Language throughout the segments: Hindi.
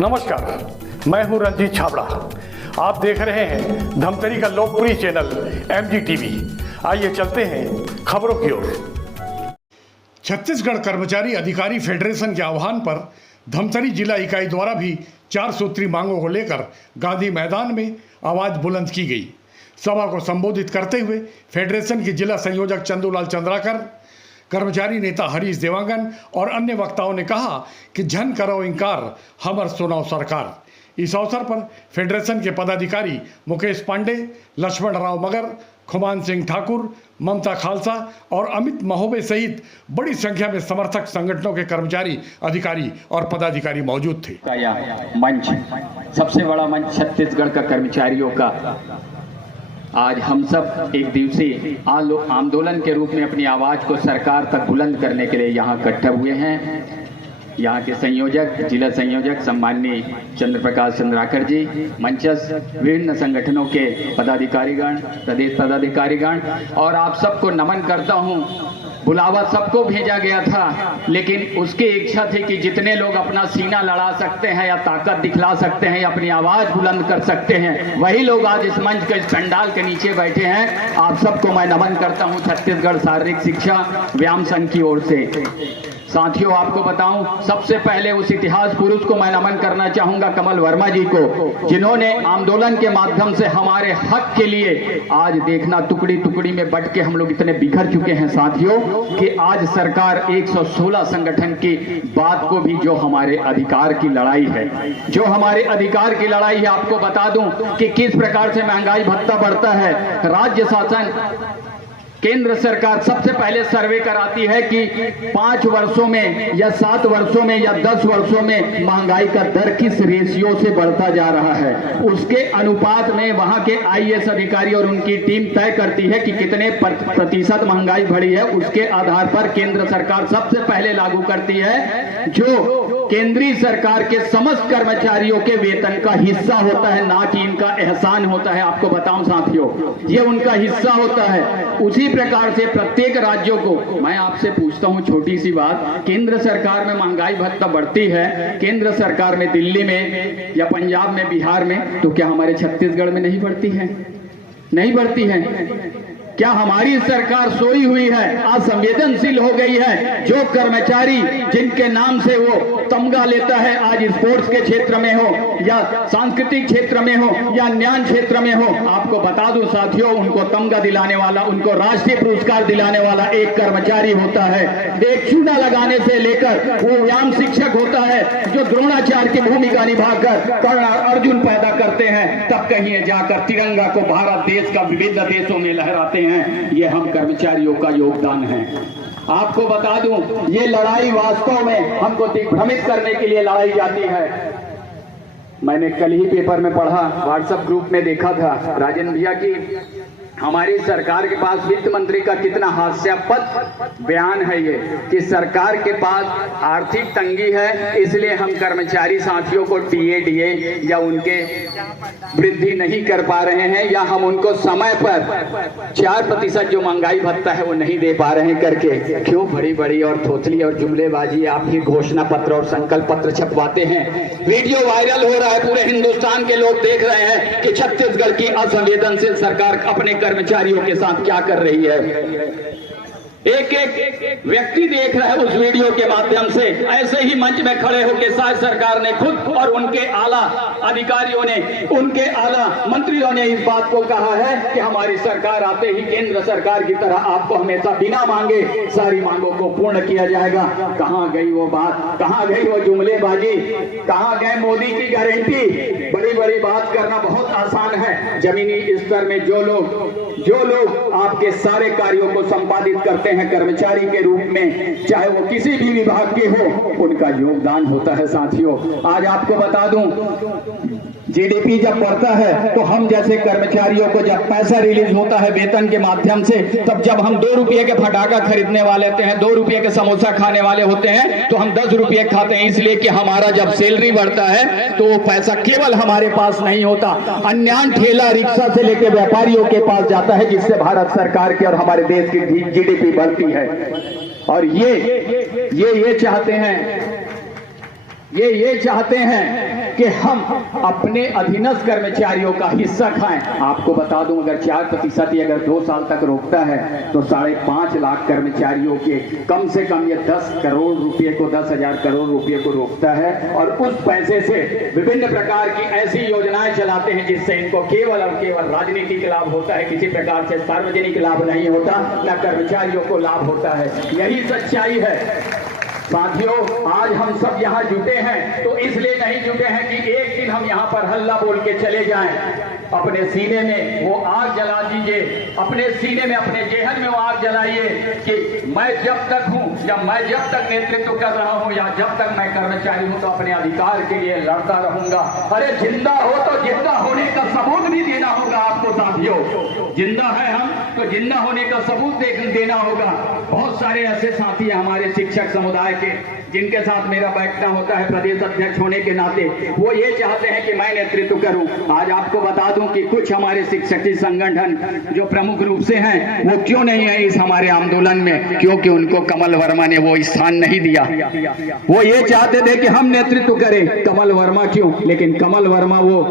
नमस्कार, मैं हूं रंजीत छाबड़ा। आप देख रहे हैं धमतरी का लोकप्रिय चैनल MGTV। आइए चलते हैं खबरों की ओर। छत्तीसगढ़ कर्मचारी अधिकारी फेडरेशन के आह्वान पर धमतरी जिला इकाई द्वारा भी 4 सूत्री मांगों को लेकर गांधी मैदान में आवाज बुलंद की गई। सभा को संबोधित करते हुए फेडरेशन के जिला संयोजक चंदूलाल चंद्राकर, कर्मचारी नेता हरीश देवांगन और अन्य वक्ताओं ने कहा कि झन करो इंकार हमर सुनाओ सरकार। इस अवसर पर फेडरेशन के पदाधिकारी मुकेश पांडे, लक्ष्मण राव मगर, खुमान सिंह ठाकुर, ममता खालसा और अमित महोबे सहित बड़ी संख्या में समर्थक संगठनों के कर्मचारी, अधिकारी और पदाधिकारी मौजूद थे। मंच, सबसे बड़ा मंच छत्तीसगढ़ का कर्मचारियों का, आज हम सब एक दिवसीय आंदोलन के रूप में अपनी आवाज को सरकार तक बुलंद करने के लिए यहाँ इकट्ठे हुए हैं। यहाँ के संयोजक, जिला संयोजक सम्माननीय चंद्र प्रकाश चंद्राकर जी, मंचस्थ विभिन्न संगठनों के पदाधिकारीगण, प्रदेश पदाधिकारीगण, और आप सबको नमन करता हूँ। बुलावा सबको भेजा गया था, लेकिन उसकी इच्छा थी कि जितने लोग अपना सीना लड़ा सकते हैं या ताकत दिखला सकते हैं या अपनी आवाज बुलंद कर सकते हैं, वही लोग आज इस मंच के, इस पंडाल के नीचे बैठे हैं। आप सबको मैं नमन करता हूं छत्तीसगढ़ शारीरिक शिक्षा व्यायाम संघ की ओर से। साथियों, आपको बताऊं, सबसे पहले उस इतिहास पुरुष को मैं नमन करना चाहूंगा, कमल वर्मा जी को, जिन्होंने आंदोलन के माध्यम से हमारे हक के लिए, आज देखना टुकड़ी टुकड़ी में बट के हम लोग इतने बिखर चुके हैं साथियों, कि आज सरकार 116 संगठन की बात को भी, जो हमारे अधिकार की लड़ाई है, जो हमारे अधिकार की लड़ाई है, आपको बता दूं कि किस प्रकार से महंगाई भत्ता बढ़ता है। राज्य शासन, केंद्र सरकार सबसे पहले सर्वे कराती है कि 5 वर्षों में या 7 वर्षों में या 10 वर्षों में महंगाई का दर किस रेशियो से बढ़ता जा रहा है। उसके अनुपात में वहां के IAS अधिकारी और उनकी टीम तय करती है कि कितने प्रतिशत महंगाई बढ़ी है। उसके आधार पर केंद्र सरकार सबसे पहले लागू करती है, जो केंद्रीय सरकार के समस्त कर्मचारियों के वेतन का हिस्सा होता है, ना कि इनका एहसान होता है। आपको बताऊं साथियों, ये उनका हिस्सा होता है। उसी प्रकार से प्रत्येक राज्यों को मैं आपसे पूछता हूं, छोटी सी बात, केंद्र सरकार में महंगाई भत्ता बढ़ती है, केंद्र सरकार में दिल्ली में या पंजाब में, बिहार में, तो क्या हमारे छत्तीसगढ़ में नहीं बढ़ती है? नहीं बढ़ती है। क्या हमारी सरकार सोई हुई है, असंवेदनशील हो गई है? जो कर्मचारी जिनके नाम से वो तमगा लेता है, आज स्पोर्ट्स के क्षेत्र में हो या सांस्कृतिक क्षेत्र में हो या न्याय क्षेत्र में हो, आपको बता दूं साथियों, उनको तमगा दिलाने वाला, उनको राष्ट्रीय पुरस्कार दिलाने वाला एक कर्मचारी होता है। एक चूना लगाने से लेकर वो व्यायाम शिक्षक होता है, जो द्रोणाचार्य की भूमिका निभाकर कर्ण अर्जुन पैदा करते हैं, तब कहीं जाकर तिरंगा को भारत देश का विविध देशों में लहराते हैं। ये हम कर्मचारियों का योगदान है। आपको बता दूं, ये लड़ाई वास्तव में हमको दिग्भ्रमित करने के लिए लड़ाई जाती है। मैंने कल ही पेपर में पढ़ा, व्हाट्सएप ग्रुप में देखा था, राजेंद्र भैया की हमारी सरकार के पास वित्त मंत्री का कितना हास्यास्पद बयान है ये, कि सरकार के पास आर्थिक तंगी है, इसलिए हम कर्मचारी साथियों को टीए डीए या उनके वृद्धि नहीं कर पा रहे हैं, या हम उनको समय पर 4% जो महंगाई भत्ता है वो नहीं दे पा रहे हैं करके। क्यों बड़ी बड़ी और थोथली और जुमलेबाजी आप ही घोषणा पत्र और संकल्प पत्र छपवाते हैं। वीडियो वायरल हो रहा है, पूरे हिंदुस्तान के लोग देख रहे हैं कि छत्तीसगढ़ की असंवेदनशील सरकार अपने कर्मचारियों के साथ क्या कर रही है। एक एक व्यक्ति देख रहा है उस वीडियो के माध्यम से। ऐसे ही मंच में खड़े होकर शायद सरकार ने खुद और उनके आला अधिकारियों ने, उनके आला मंत्रियों ने इस बात को कहा है कि हमारी सरकार आते ही केंद्र सरकार की तरह आपको हमेशा बिना मांगे सारी मांगों को पूर्ण किया जाएगा। कहां गई वो बात, कहां गई वो जुमलेबाजी, कहां गए मोदी की गारंटी। बड़ी बड़ी बात करना बहुत आसान है, जमीनी स्तर में जो लोग आपके सारे कार्यों को संपादित करते हैं कर्मचारी के रूप में, चाहे वो किसी भी विभाग के हो, उनका योगदान होता है साथियों। आज आपको बता दूं, जीडीपी जब बढ़ता है तो हम जैसे कर्मचारियों को जब पैसा रिलीज होता है वेतन के माध्यम से, तब जब हम 2 रुपये के फटाखा खरीदने वाले होते हैं, 2 रुपये के समोसा खाने वाले होते हैं, तो हम 10 रुपये खाते हैं, इसलिए कि हमारा जब सैलरी बढ़ता है तो वो पैसा केवल हमारे पास नहीं होता, अन्य ठेला रिक्शा से लेकर व्यापारियों के पास जाता है, जिससे भारत सरकार की और हमारे देश की जीडीपी बढ़ती है। और ये चाहते हैं कि हम अपने अधीनस्थ कर्मचारियों का हिस्सा खाएं। आपको बता दूं, अगर 4% ही अगर 2 साल तक रोकता है तो 5.5 लाख कर्मचारियों के कम से कम ये 10 करोड़ रुपए को 10,000 करोड़ रुपए को रोकता है और उस पैसे से विभिन्न प्रकार की ऐसी योजनाएं चलाते हैं जिससे इनको केवल और केवल राजनीतिक लाभ होता है, किसी प्रकार से सार्वजनिक लाभ नहीं होता, न कर्मचारियों को लाभ होता है। यही सच्चाई है साथियों। आज हम सब यहाँ जुटे हैं तो इसलिए नहीं जुटे हैं कि एक दिन हम यहाँ पर हल्ला बोल के चले जाएं। अपने सीने में वो आग जला दीजिए, अपने सीने में, अपने जेहन में वो आग जलाइए कि मैं जब तक हूँ या मैं जब तक नेतृत्व कर रहा हूँ या जब तक मैं कर्मचारी हूँ तो अपने अधिकार के लिए लड़ता रहूंगा। अरे जिंदा हो तो जिंदा होने का सबूत भी देना होगा आपको साथियों। जिंदा है हम तो जिंदा होने का सबूत देना होगा। बहुत सारे ऐसे साथी हैं हमारे शिक्षक समुदाय के जिनके साथ मेरा बैठना होता है प्रदेश अध्यक्ष होने के नाते, वो ये चाहते हैं कि मैं नेतृत्व करूं। आज आपको बता दूं कि कुछ हमारे शिक्षक संगठन जो प्रमुख रूप से हैं वो क्यों नहीं है इस हमारे आंदोलन में, क्योंकि उनको कमल वर्मा ने वो स्थान नहीं दिया। वो ये चाहते थे कि हम नेतृत्व करें, कमल वर्मा क्यों, लेकिन कमल वर्मा वो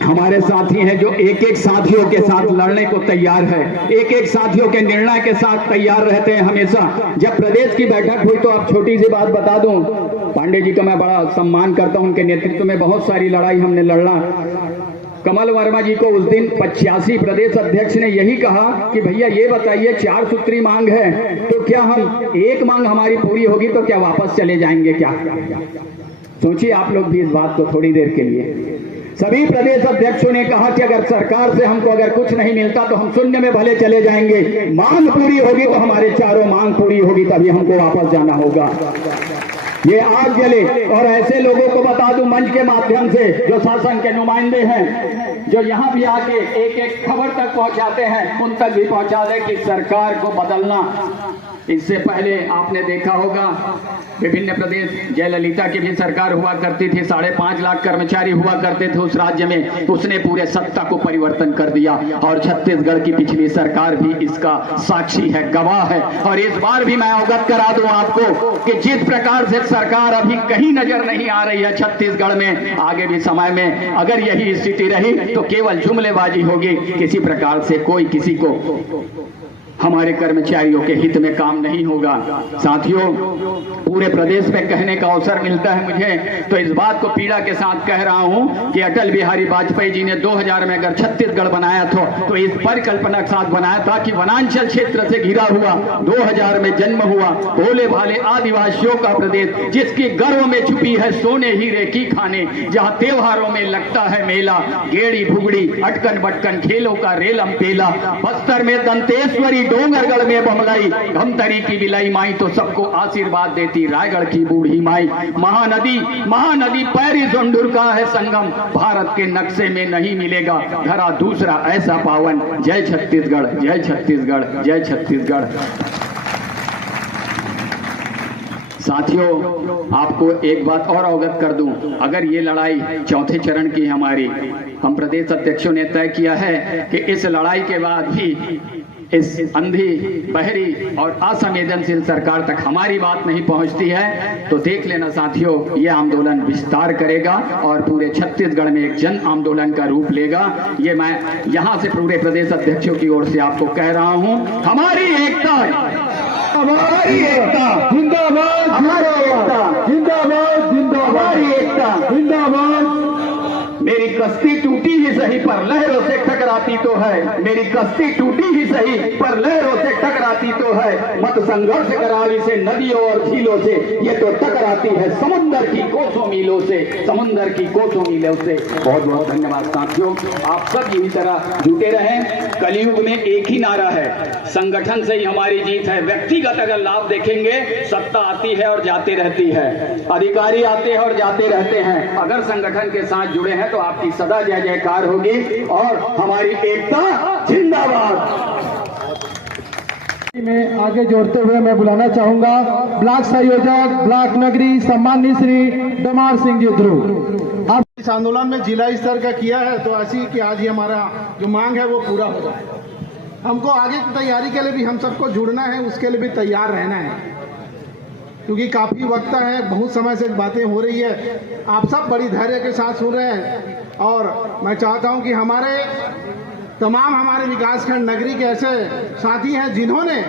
हमारे साथी हैं जो एक एक साथियों के साथ लड़ने को तैयार है, एक एक साथियों के निर्णय के साथ तैयार रहते हैं हमेशा। जब प्रदेश की बैठक हुई तो आप छोटी सी बात बता दूं, पांडे जी का मैं बड़ा सम्मान करता हूं, उनके नेतृत्व में बहुत सारी लड़ाई हमने लड़ा। कमल वर्मा जी को उस दिन 85 प्रदेश अध्यक्ष ने यही कहा कि भैया ये बताइए 4 सूत्री मांग है तो क्या हम एक मांग हमारी पूरी होगी तो क्या वापस चले जाएंगे क्या? सोचिए आप लोग भी इस बात को थोड़ी देर के लिए। सभी प्रदेश अध्यक्षों ने कहा कि अगर सरकार से हमको अगर कुछ नहीं मिलता तो हम शून्य में भले चले जाएंगे, मांग पूरी होगी तो हमारे चारों मांग पूरी होगी तभी हमको वापस जाना होगा। ये आग जले। और ऐसे लोगों को बता दूं मंच के माध्यम से जो शासन के नुमाइंदे हैं, जो यहाँ भी आके एक एक खबर तक पहुंचाते हैं, उन तक भी पहुंचा दे कि सरकार को बदलना। इससे पहले आपने देखा होगा विभिन्न प्रदेश, जयललिता की भी सरकार हुआ करती थी, 5.5 लाख कर्मचारी हुआ करते थे उस राज्य में, उसने पूरे सत्ता को परिवर्तन कर दिया। और छत्तीसगढ़ की पिछली सरकार भी इसका साक्षी है, गवाह है। और इस बार भी मैं अवगत करा दूं आपको कि जिस प्रकार से सरकार अभी कहीं नजर नहीं आ रही है छत्तीसगढ़ में, आगे भी समय में अगर यही स्थिति रही तो केवल जुमलेबाजी होगी, किसी प्रकार से कोई किसी को हमारे कर्मचारियों के हित में काम नहीं होगा। साथियों, पूरे प्रदेश में कहने का अवसर मिलता है मुझे तो इस बात को पीड़ा के साथ कह रहा हूं कि अटल बिहारी वाजपेयी जी ने 2000 में अगर छत्तीसगढ़ बनाया था तो इस परिकल्पना के साथ बनाया था कि वनांचल क्षेत्र से घिरा हुआ, 2000 में जन्म हुआ, भोले भाले आदिवासियों का प्रदेश, जिसकी गर्व में छुपी है सोने हीरे की खाने, जहां त्योहारों में लगता है मेला, गेड़ी भुगड़ी अटकन बटकन खेलों का रेलम पेला, बस्तर में दंतेश्वरी, डोंगरगढ़ में बमलाई, धमतरी की बिलाई माई तो सबको आशीर्वाद देती, रायगढ़ की बूढ़ी माई, महानदी पैरी जोंडुर का है संगम, भारत के नक्शे में नहीं मिलेगा धरा दूसरा ऐसा पावन। जय छत्तीसगढ़, जय छत्तीसगढ़, जय छत्तीसगढ़। साथियों, आपको एक बात और अवगत कर दूं, अगर ये लड़ाई चौथे चरण की हमारी, हम प्रदेश अध्यक्षों ने तय किया है कि इस लड़ाई के बाद भी इस अंधी, बहरी और असंवेदनशील सरकार तक हमारी बात नहीं पहुंचती है तो देख लेना साथियों, ये आंदोलन विस्तार करेगा और पूरे छत्तीसगढ़ में एक जन आंदोलन का रूप लेगा। ये मैं यहां से पूरे प्रदेश अध्यक्षों की ओर से आपको कह रहा हूं। हमारी एकता, हमारी एकता जिंदाबाद, हमारी एकता जिंदाबाद, हमारी एकता जिंदाबाद। मेरी कश्ती टूटी ही सही पर लहरों से टकराती तो है, मेरी कश्ती टूटी ही सही पर लहरों से टकराती तो है, मत संघर्ष करारी से नदियों और झीलों से, ये तो टकराती है समुंदर की कोसों मीलों से, समुंदर की कोसों मीलों से। बहुत बहुत धन्यवाद साथियों, आप सब यही तरह जुटे रहें। कलयुग में एक ही नारा है, संगठन से ही हमारी जीत है। व्यक्तिगत अगर लाभ देखेंगे, सत्ता आती है और जाती रहती है, अधिकारी आते हैं और जाते रहते हैं। अगर संगठन के साथ जुड़े हैं तो आपकी सदा जय जयकार होगी और हमारी एकता जिंदाबाद। में आगे जोड़ते हुए मैं बुलाना चाहूंगा ब्लॉक संयोजक ब्लॉक नगरी सम्मानित श्री डमार सिंह जी ध्रुव। आप इस आंदोलन में जिला स्तर का किया है तो ऐसी कि आज ही हमारा जो मांग है वो पूरा हो जाए। हमको आगे की तैयारी के लिए भी हम सबको जुड़ना है, उसके लिए भी तैयार रहना है, क्योंकि काफ़ी वक्त है, बहुत समय से बातें हो रही है, आप सब बड़ी धैर्य के साथ सुन रहे हैं। और मैं चाहता हूं कि हमारे विकासखंड नगरी के ऐसे साथी हैं जिन्होंने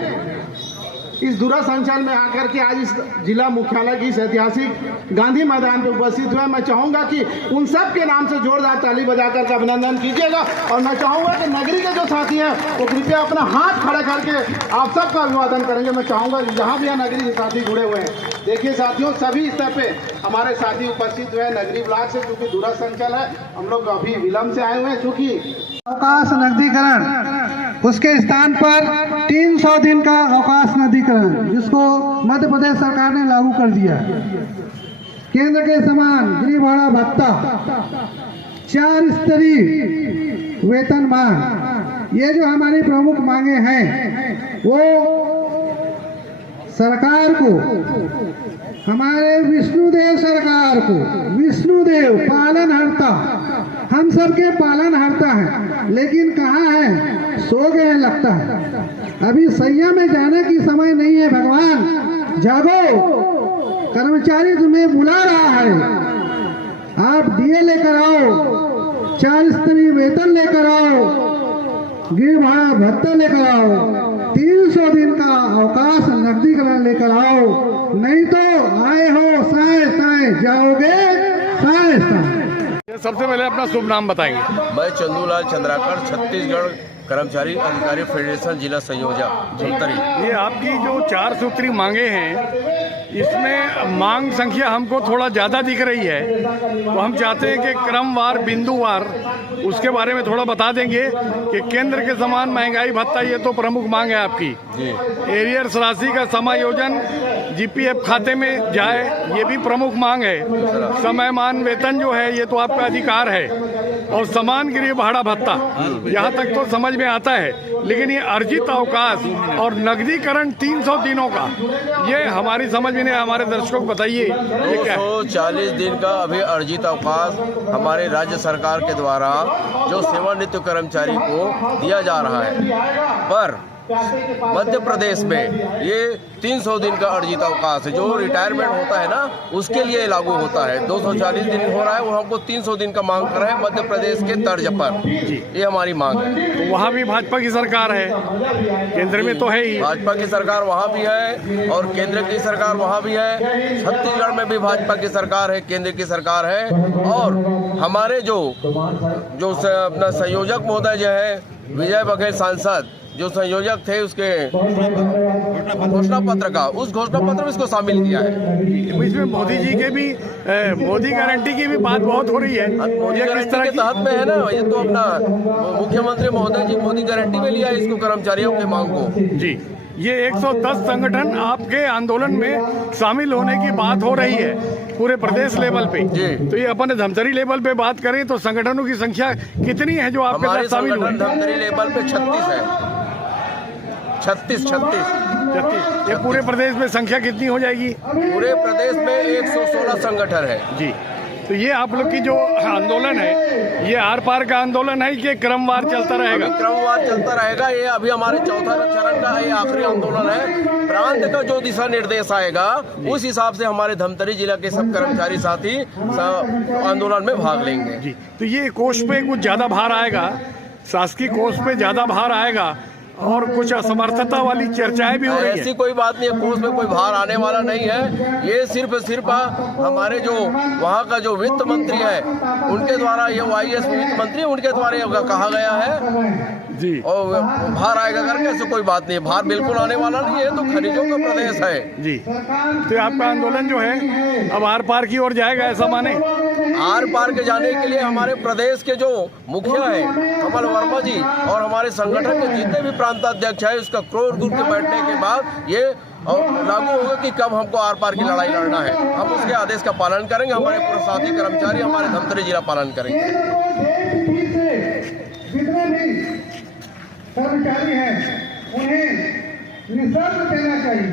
इस दूरसंचार में आकर के आज इस जिला मुख्यालय की इस ऐतिहासिक गांधी मैदान पे उपस्थित हुए। मैं चाहूंगा कि उन सब के नाम से जोरदार ताली बजाकर के अभिनंदन कीजिएगा। और मैं चाहूंगा कि नगरी के जो साथी हैं वो कृपया अपना हाथ खड़े करके आप सबका अभिवादन करेंगे। मैं चाहूंगा जहाँ भी नगरी के साथी जुड़े हुए हैं, देखिए साथियों, सभी स्तर पे हमारे साथी उपस्थित हुए हैं नगरी ब्लॉक से, क्योंकि दूरसंचार है, हम लोग अभी विलम्ब से आए हुए हैं। चूंकि अवकाश नकदीकरण, उसके स्थान पर 300 दिन का अवकाश नकदीकरण, जिसको मध्य प्रदेश सरकार ने लागू कर दिया। केंद्र के समान गृह भाड़ा भत्ता, 4 स्तरीय वेतनमान, ये जो हमारी प्रमुख मांगे हैं वो सरकार को, हमारे विष्णुदेव सरकार को, विष्णुदेव पालनहर्ता, हम सबके पालनहर्ता हैं, लेकिन कहाँ है, सो गए लगता है। अभी संयम में जाने की समय नहीं है। भगवान जागो, कर्मचारी तुम्हें बुला रहा है। आप डीए लेकर आओ, 4 स्तरीय वेतन लेकर आओ, गृह भाड़ा भत्ता लेकर आओ, 300 दिन का अवकाश नकदीकरण लेकर आओ, नहीं तो आए हो साए साए जाओगे साए साए। सबसे पहले अपना शुभ नाम बताएंगे। मैं चंदूलाल चंद्राकर, छत्तीसगढ़ कर्मचारी अधिकारी फेडरेशन जिला संयोजक धमतरी। ये आपकी जो 4 सूत्री मांगे हैं, इसमें मांग संख्या हमको थोड़ा ज़्यादा दिख रही है, तो हम चाहते हैं कि क्रमवार, बिंदुवार उसके बारे में थोड़ा बता देंगे कि केंद्र के समान महंगाई भत्ता, ये तो प्रमुख मांग है आपकी। एरियर्स राशि का समायोजन जीपीएफ खाते में जाए, ये भी प्रमुख मांग है। समयमान वेतन जो है, ये तो आपका अधिकार है। और समान गृह भाड़ा भत्ता, यहाँ तक तो समझ में आता है, लेकिन ये अर्जित अवकाश और नकदीकरण 300 दिनों का, ये हमारी समझ में नहीं। हमारे दर्शकों को बताइए ये क्या है। 240 दिन का अभी अर्जित अवकाश हमारे राज्य सरकार के द्वारा जो सेवानिवृत्त कर्मचारी को दिया जा रहा है, पर मध्य प्रदेश में ये 300 दिन का अर्जित अवकाश है। जो रिटायरमेंट होता है ना, उसके लिए लागू होता है। 240 दिन हो रहा है, वो हमको 300 दिन का मांग कर रहे हैं मध्य प्रदेश के तर्ज पर। ये हमारी मांग है। तो वहाँ भी भाजपा की सरकार है, केंद्र में तो है ही। भाजपा की सरकार वहाँ भी है और केंद्र की सरकार वहाँ भी है। छत्तीसगढ़ में भी भाजपा की सरकार है, केंद्र की सरकार है। और हमारे जो अपना संयोजक महोदय जो है विजय बघेल सांसद, जो संयोजक थे उसके घोषणा पत्र का, उस घोषणा पत्र में इसको शामिल किया है। इसमें मोदी जी के भी मोदी गारंटी की भी बात बहुत हो रही है। मोदी गारंटी के तहत में है ना, ये तो अपना मुख्यमंत्री महोदय जी मोदी गारंटी में लिया है इसको, कर्मचारियों की मांग को। जी, ये 110 संगठन आपके आंदोलन में शामिल होने की बात हो रही है पूरे प्रदेश लेवल पे। तो ये अपन धमतरी लेवल पे बात करें तो संगठनों की संख्या कितनी है जो आपके साथ शामिल हुए? धमतरी लेवल पे 36 है। 36। ये पूरे प्रदेश में संख्या कितनी हो जाएगी? पूरे प्रदेश में 116 संगठन है जी। तो ये आप लोग की जो आंदोलन है, ये आर पार का आंदोलन है कि क्रमवार चलता रहेगा? क्रमवार चलता रहेगा। ये अभी हमारे 4था चरण का ये आखिरी आंदोलन है। प्रांत का जो दिशा निर्देश आएगा, उस हिसाब से हमारे धमतरी जिला के सब कर्मचारी साथी आंदोलन में भाग लेंगे। जी। तो ये कोष पे कुछ ज्यादा भार आएगा, शासकीय कोष पे ज्यादा भार आएगा और कुछ असमर्थता वाली चर्चाएं भी हो रही है। ऐसी कोई बात नहीं है, कोष में कोई भार आने वाला नहीं है। ये सिर्फ हमारे जो वहाँ का जो वित्त मंत्री है उनके द्वारा, ये वाईएस वित्त मंत्री, उनके द्वारा ये कहा गया है जी। और भार आएगा करके ऐसे कोई बात नहीं है। भार बिल्कुल आने वाला नहीं है, तो खनिजों का प्रदेश है जी। तो आपका आंदोलन जो है अब आर पार की ओर जाएगा, ऐसा माने? आर पार के जाने के लिए हमारे प्रदेश के जो मुखिया है कमल वर्मा जी और हमारे संगठन के जितने भी प्रांताध्यक्ष है, उसका क्रोध दूर के बैठने के बाद ये लागू होगा कि कब हमको आर पार की लड़ाई लड़ना है। हम उसके आदेश का पालन करेंगे। हमारे पूरे साथी कर्मचारी हमारे धमतरी जिला पालन करेंगे। जितने भी कर्मचारी हैं उन्हें निःशर्त देना चाहिए।